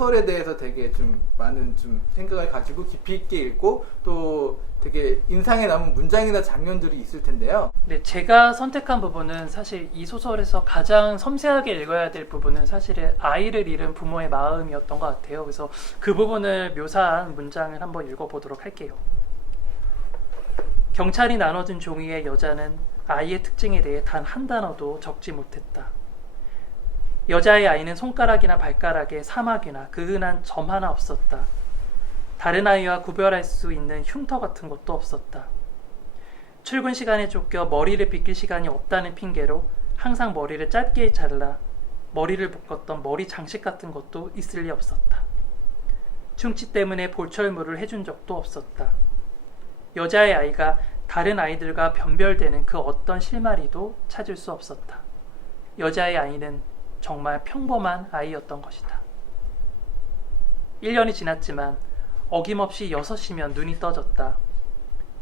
소설에 대해서 되게 좀 많은 좀 생각을 가지고 깊이 있게 읽고 또 되게 인상에 남은 문장이나 장면들이 있을 텐데요. 네, 제가 선택한 부분은 사실 이 소설에서 가장 섬세하게 읽어야 될 부분은 사실은 아이를 잃은 부모의 마음이었던 것 같아요. 그래서 그 부분을 묘사한 문장을 한번 읽어보도록 할게요. 경찰이 나눠준 종이에 여자는 아이의 특징에 대해 단 한 단어도 적지 못했다. 여자의 아이는 손가락이나 발가락에 사막이나 그 흔한 점 하나 없었다. 다른 아이와 구별할 수 있는 흉터 같은 것도 없었다. 출근 시간에 쫓겨 머리를 빗길 시간이 없다는 핑계로 항상 머리를 짧게 잘라 머리를 묶었던 머리 장식 같은 것도 있을 리 없었다. 충치 때문에 볼철물을 해준 적도 없었다. 여자의 아이가 다른 아이들과 변별되는 그 어떤 실마리도 찾을 수 없었다. 여자의 아이는 정말 평범한 아이였던 것이다. 1년이 지났지만 어김없이 6시면 눈이 떠졌다.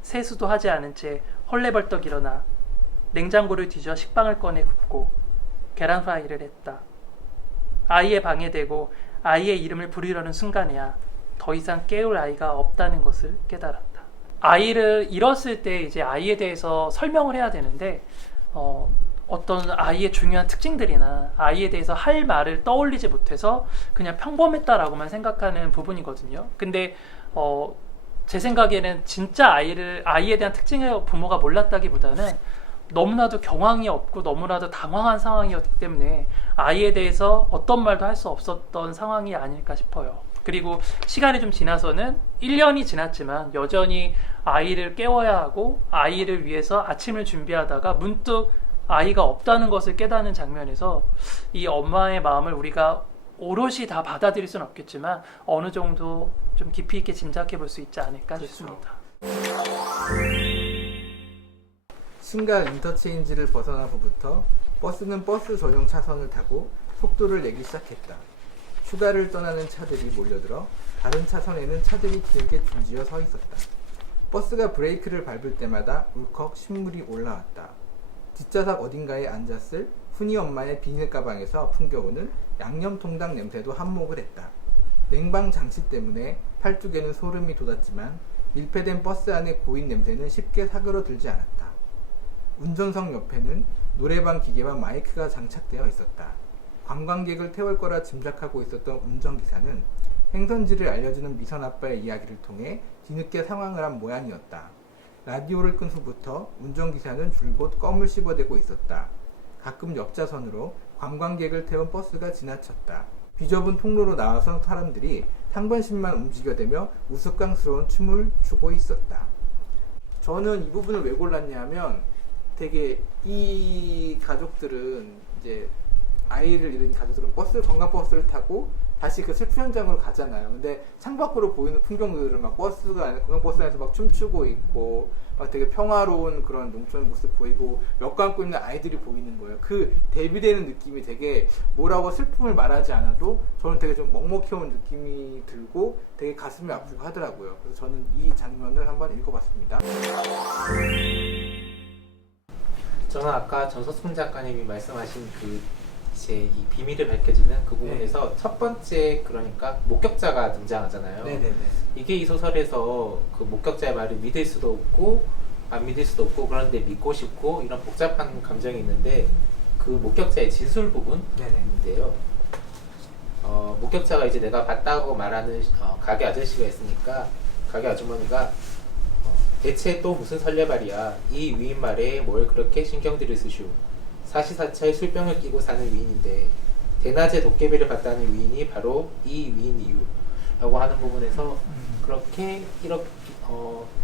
세수도 하지 않은 채 헐레벌떡 일어나 냉장고를 뒤져 식빵을 꺼내 굽고 계란 프라이를 했다. 아이의 방에 대고 아이의 이름을 부르려는 순간에야 더 이상 깨울 아이가 없다는 것을 깨달았다. 아이를 잃었을 때 이제 아이에 대해서 설명을 해야 되는데 어떤 아이의 중요한 특징들이나 아이에 대해서 할 말을 떠올리지 못해서 그냥 평범했다라고만 생각하는 부분이거든요. 근데 제 생각에는 진짜 아이에 대한 특징을 부모가 몰랐다기보다는 너무나도 경황이 없고 너무나도 당황한 상황이었기 때문에 아이에 대해서 어떤 말도 할 수 없었던 상황이 아닐까 싶어요. 그리고 시간이 좀 지나서는 1년이 지났지만 여전히 아이를 깨워야 하고 아이를 위해서 아침을 준비하다가 문득 아이가 없다는 것을 깨닫는 장면에서 이 엄마의 마음을 우리가 오롯이 다 받아들일 수는 없겠지만 어느 정도 좀 깊이 있게 짐작해 볼 수 있지 않을까 싶습니다. 신갈 인터체인지를 벗어난 후부터 버스는 버스 전용 차선을 타고 속도를 내기 시작했다. 휴가를 떠나는 차들이 몰려들어 다른 차선에는 차들이 길게 줄지어 서 있었다. 버스가 브레이크를 밟을 때마다 울컥 신물이 올라왔다. 뒷좌석 어딘가에 앉았을 훈이 엄마의 비닐 가방에서 풍겨오는 양념통닭 냄새도 한몫을 했다. 냉방 장치 때문에 팔뚝에는 소름이 돋았지만 밀폐된 버스 안의 고인 냄새는 쉽게 사그러들지 않았다. 운전석 옆에는 노래방 기계와 마이크가 장착되어 있었다. 관광객을 태울 거라 짐작하고 있었던 운전기사는 행선지를 알려주는 미선 아빠의 이야기를 통해 뒤늦게 상황을 한 모양이었다. 라디오를 끈 후부터 운전기사는 줄곧 껌을 씹어대고 있었다. 가끔 옆좌선으로 관광객을 태운 버스가 지나쳤다. 비좁은 통로로 나와선 사람들이 한 번씩만 움직여대며 우스꽝스러운 춤을 추고 있었다. 저는 이 부분을 왜 골랐냐면 되게 이 가족들은 이제 아이를 잃은 가족들은 관광버스를 타고 다시 그 슬픈 현장으로 가잖아요. 근데 창밖으로 보이는 풍경들을 막 관광버스 안에서 막 춤추고 있고 막 되게 평화로운 그런 농촌 모습 보이고 몇 감고 있는 아이들이 보이는 거예요. 그 대비되는 느낌이 되게 뭐라고 슬픔을 말하지 않아도 저는 되게 좀 먹먹히 온 느낌이 들고 되게 가슴이 아프고 하더라고요. 그래서 저는 이 장면을 한번 읽어봤습니다. 저는 아까 전서순 작가님이 말씀하신 그 이제 이 비밀이 밝혀지는 그 부분에서 네. 첫 번째 그러니까 목격자가 등장하잖아요. 네네네. 이게 이 소설에서 그 목격자의 말을 믿을 수도 없고 안 믿을 수도 없고 그런데 믿고 싶고 이런 복잡한 감정이 있는데 그 목격자의 진술 부분인데요. 목격자가 이제 내가 봤다고 말하는 가게 아저씨가 있으니까 가게 아주머니가 대체 또 무슨 설레발이야. 이 위인 말에 뭘 그렇게 신경들을 쓰슈. 사시사철 술병을 끼고 사는 위인인데 대낮에 도깨비를 봤다는 위인이 바로 이 위인이유 라고 하는 부분에서 그렇게 이렇게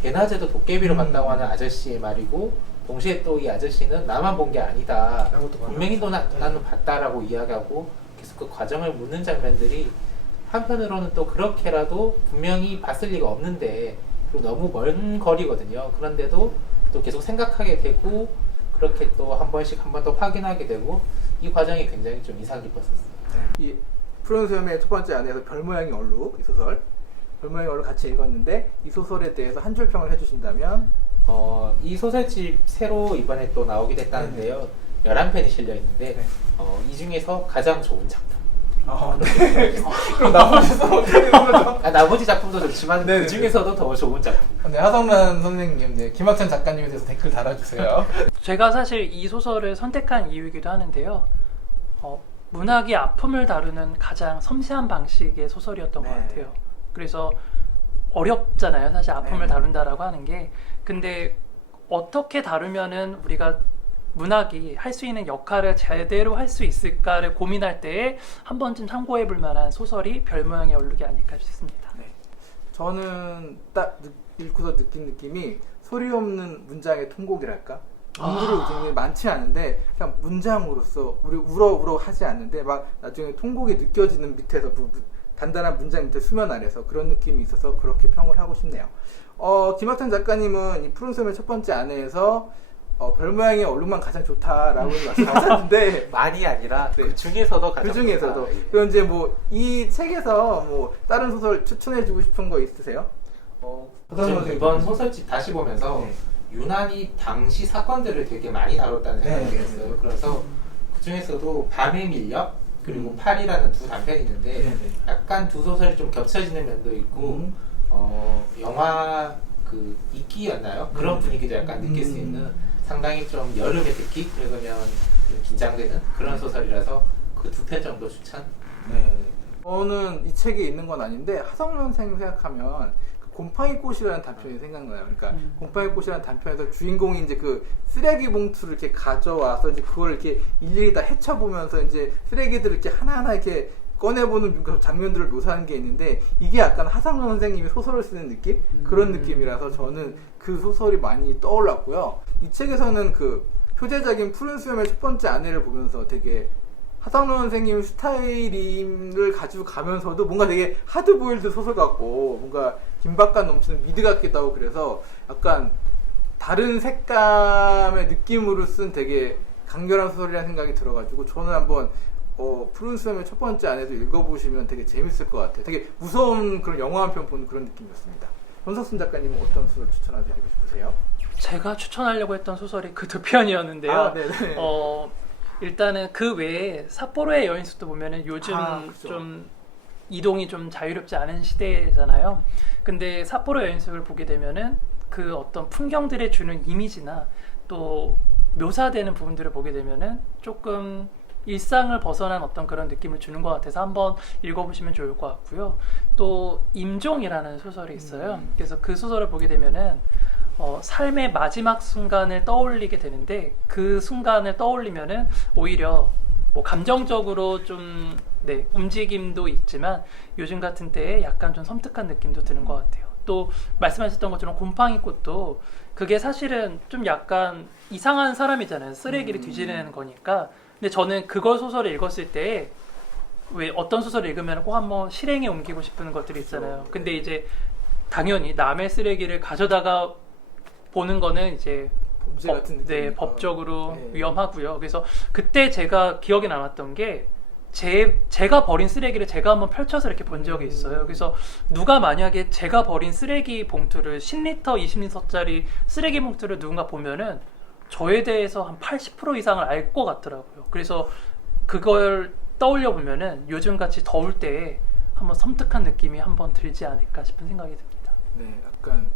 대낮에도 도깨비를 봤다고 하는 아저씨의 말이고 동시에 또 이 아저씨는 나만 본 게 아니다 분명히 나는 봤다라고 이야기하고 계속 그 과정을 묻는 장면들이 한편으로는 또 그렇게라도 분명히 봤을 리가 없는데 그리고 너무 먼 거리거든요. 그런데도 또 계속 생각하게 되고 그렇게 또 한 번씩 한 번 더 확인하게 되고 이 과정이 굉장히 좀 인상 깊었었어요. 이 푸른수염의 첫 번째 안에서 별모양의 얼룩 이 소설 별모양의 얼룩 같이 읽었는데 이 소설에 대해서 한 줄 평을 해주신다면 이 소설집 새로 이번에 또 나오게 됐다는데요. 11편이 실려 있는데 이 중에서 가장 좋은 작품. 아, 네. 그럼 나머지서 어떻게 되는 거죠? 나머지 작품도 좋지만 네네. 그 중에서도 더 좋은 작품. 네, 하성란 선생님, 네, 김학찬 작가님에 대해서 댓글 달아주세요. 제가 사실 이 소설을 선택한 이유이기도 하는데요. 문학이 아픔을 다루는 가장 섬세한 방식의 소설이었던 것 네. 같아요. 그래서 어렵잖아요. 사실 아픔을 네. 다룬다라고 하는 게. 근데 어떻게 다루면은 우리가 문학이 할 수 있는 역할을 제대로 할 수 있을까를 고민할 때에 한 번쯤 참고해 볼 만한 소설이 별모양의 얼룩이 아닐까 싶습니다. 네. 저는 딱 읽고서 느낀 느낌이 소리 없는 문장의 통곡이랄까? 눈물을 굉장히 많지 않은데 그냥 문장으로서 우리 울어 하지 않는데 막 나중에 통곡이 느껴지는 밑에서 단단한 문장 밑에 수면 아래서 그런 느낌이 있어서 그렇게 평을 하고 싶네요. 김학찬 작가님은 이 푸른 소음의 첫 번째 아내에서 별모양의 얼룩만 가장 좋다라고 말씀하셨는데 많이 아니라 네. 그 중에서도 가장 그 중에서도 좋다. 예. 그럼 이제 뭐 이 책에서 뭐 다른 소설 추천해주고 싶은 거 있으세요? 지금 이번 소설집 다시 보면서 네. 유난히 당시 사건들을 되게 많이 다뤘다는 생각이 네. 들었어요. 그래서 그 중에서도 밤의 밀렵 그리고 팔이라는 두 단편이 있는데 네네. 약간 두 소설이 좀 겹쳐지는 면도 있고 영화 그 이끼였나요? 그런 분위기도 약간 느낄 수 있는 상당히 좀 여름의 특기 그러면 좀 긴장되는 그런 소설이라서 그 두 편 정도 추천. 네. 저는 이 책에 있는 건 아닌데 하성룡 선생님 생각하면 그 곰팡이 꽃이라는 단편이 생각나요. 그러니까 곰팡이 꽃이라는 단편에서 주인공이 이제 그 쓰레기 봉투를 이렇게 가져와서 이제 그걸 이렇게 일일이 다 헤쳐보면서 이제 쓰레기들을 이렇게 하나하나 이렇게 꺼내보는 그 장면들을 묘사하는 게 있는데 이게 약간 하성룡 선생님이 소설을 쓰는 느낌? 그런 느낌이라서 저는 그 소설이 많이 떠올랐고요. 이 책에서는 그 표제작인 푸른 수염의 첫 번째 아내를 보면서 되게 하성룡 선생님 스타일을 가지고 가면서도 뭔가 되게 하드보일드 소설 같고 뭔가 긴박감 넘치는 미드 같기도 하고 그래서 약간 다른 색감의 느낌으로 쓴 되게 강렬한 소설이라는 생각이 들어가지고 저는 한번 푸른 수염의 첫 번째 아내도 읽어보시면 되게 재밌을 것 같아요. 되게 무서운 그런 영화 한 편 보는 그런 느낌이었습니다. 손석순 작가님은 어떤 소설 추천해드리고 싶으세요? 제가 추천하려고 했던 소설이 그 두 편이었는데요. 아, 네네. 일단은 그 외에 삿포로의 여인숙도 보면은 요즘 그쵸. 좀 이동이 좀 자유롭지 않은 시대잖아요. 근데 삿포로 여인숙을 보게 되면은 그 어떤 풍경들에 주는 이미지나 또 묘사되는 부분들을 보게 되면은 조금 일상을 벗어난 어떤 그런 느낌을 주는 것 같아서 한번 읽어보시면 좋을 것 같고요. 또 임종이라는 소설이 있어요. 그래서 그 소설을 보게 되면은 삶의 마지막 순간을 떠올리게 되는데 그 순간을 떠올리면은 오히려 뭐 감정적으로 좀 움직임도 있지만 요즘 같은 때에 약간 좀 섬뜩한 느낌도 드는 것 같아요. 또 말씀하셨던 것처럼 곰팡이꽃도 그게 사실은 좀 약간 이상한 사람이잖아요. 쓰레기를 뒤지는 거니까. 근데 저는 그걸 소설을 읽었을 때 왜 어떤 소설을 읽으면 꼭 한번 실행에 옮기고 싶은 것들이 있잖아요. 근데 이제 당연히 남의 쓰레기를 가져다가 보는 거는 이제 범죄 같은 느낌. 법적으로 네. 위험하고요. 그래서 그때 제가 기억에 남았던 게 제가 버린 쓰레기를 제가 한번 펼쳐서 이렇게 본 적이 있어요. 그래서 누가 만약에 제가 버린 쓰레기 봉투를 10리터, 20리터짜리 쓰레기 봉투를 누군가 보면은 저에 대해서 한 80% 이상을 알 것 같더라고요. 그래서 그걸 떠올려 보면은 요즘같이 더울 때에 한번 섬뜩한 느낌이 한번 들지 않을까 싶은 생각이 듭니다. 네, 약간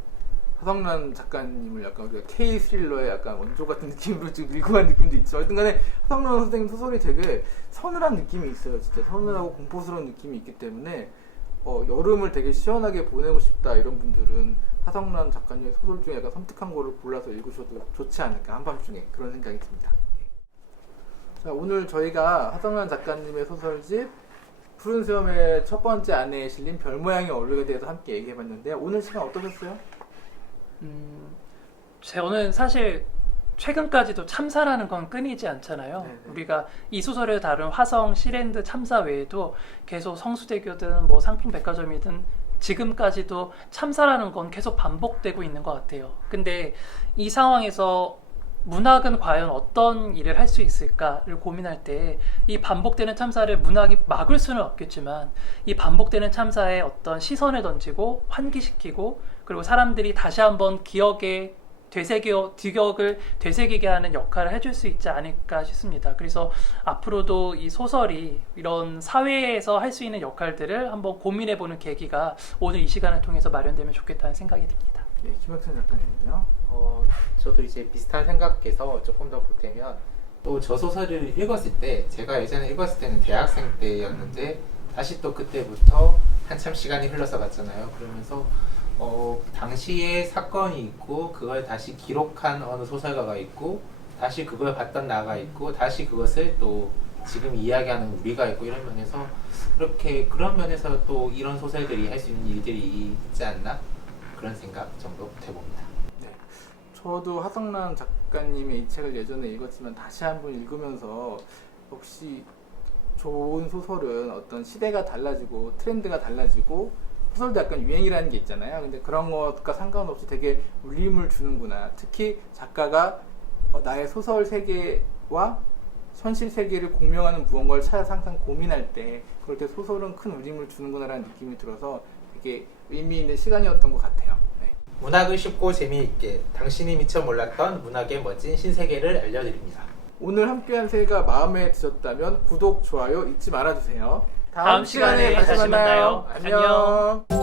하성란 작가님을 약간 우리가 K 스릴러의 약간 원조 같은 느낌으로 지금 읽어간 느낌도 있죠. 하여튼간에 하성란 선생님 소설이 되게 서늘한 느낌이 있어요. 진짜 서늘하고 공포스러운 느낌이 있기 때문에 여름을 되게 시원하게 보내고 싶다 이런 분들은 하성란 작가님의 소설 중에 약간 섬뜩한 거를 골라서 읽으셔도 좋지 않을까 한밤중에 그런 생각이 듭니다. 자, 오늘 저희가 하성란 작가님의 소설집 푸른 수염의 첫 번째 아내에 실린 별 모양의 얼룩에 대해서 함께 얘기해봤는데요. 오늘 시간 어떠셨어요? 저는 사실 최근까지도 참사라는 건 끊이지 않잖아요. 네네. 우리가 이 소설을 다룬 화성, 시랜드 참사 외에도 계속 성수대교든 뭐 상품백화점이든 지금까지도 참사라는 건 계속 반복되고 있는 것 같아요. 근데 이 상황에서 문학은 과연 어떤 일을 할 수 있을까를 고민할 때 이 반복되는 참사를 문학이 막을 수는 없겠지만 이 반복되는 참사에 어떤 시선을 던지고 환기시키고 그리고 사람들이 다시 한번 기억에 듀격을 되새기게 하는 역할을 해줄 수 있지 않을까 싶습니다. 그래서 앞으로도 이 소설이 이런 사회에서 할 수 있는 역할들을 한번 고민해보는 계기가 오늘 이 시간을 통해서 마련되면 좋겠다는 생각이 듭니다. 네, 김학찬 작가님은요? 저도 이제 비슷한 생각해서 조금 더 보태면 또 저 소설을 읽었을 때 제가 예전에 읽었을 때는 대학생 때였는데 다시 또 그때부터 한참 시간이 흘러서 갔잖아요. 그러면서 당시에 사건이 있고 그걸 다시 기록한 어느 소설가가 있고 다시 그걸 봤던 나가 있고 다시 그것을 또 지금 이야기하는 우리가 있고 이런 면에서 그런 면에서 또 이런 소설들이 할 수 있는 일들이 있지 않나 그런 생각 정도 해봅니다. 네, 저도 하성란 작가님의 이 책을 예전에 읽었지만 다시 한번 읽으면서 역시 좋은 소설은 어떤 시대가 달라지고 트렌드가 달라지고 소설도 약간 유행이라는 게 있잖아요. 근데 그런 것과 상관없이 되게 울림을 주는구나. 특히 작가가 나의 소설 세계와 현실 세계를 공명하는 무언가를 찾아서 항상 고민할 때 그럴 때 소설은 큰 울림을 주는구나라는 느낌이 들어서 되게 의미 있는 시간이었던 것 같아요. 네. 문학을 쉽고 재미있게 당신이 미처 몰랐던 문학의 멋진 신세계를 알려드립니다. 오늘 함께한 세계가 마음에 드셨다면 구독, 좋아요 잊지 말아주세요. 다음 시간에 다시 만나요. 안녕.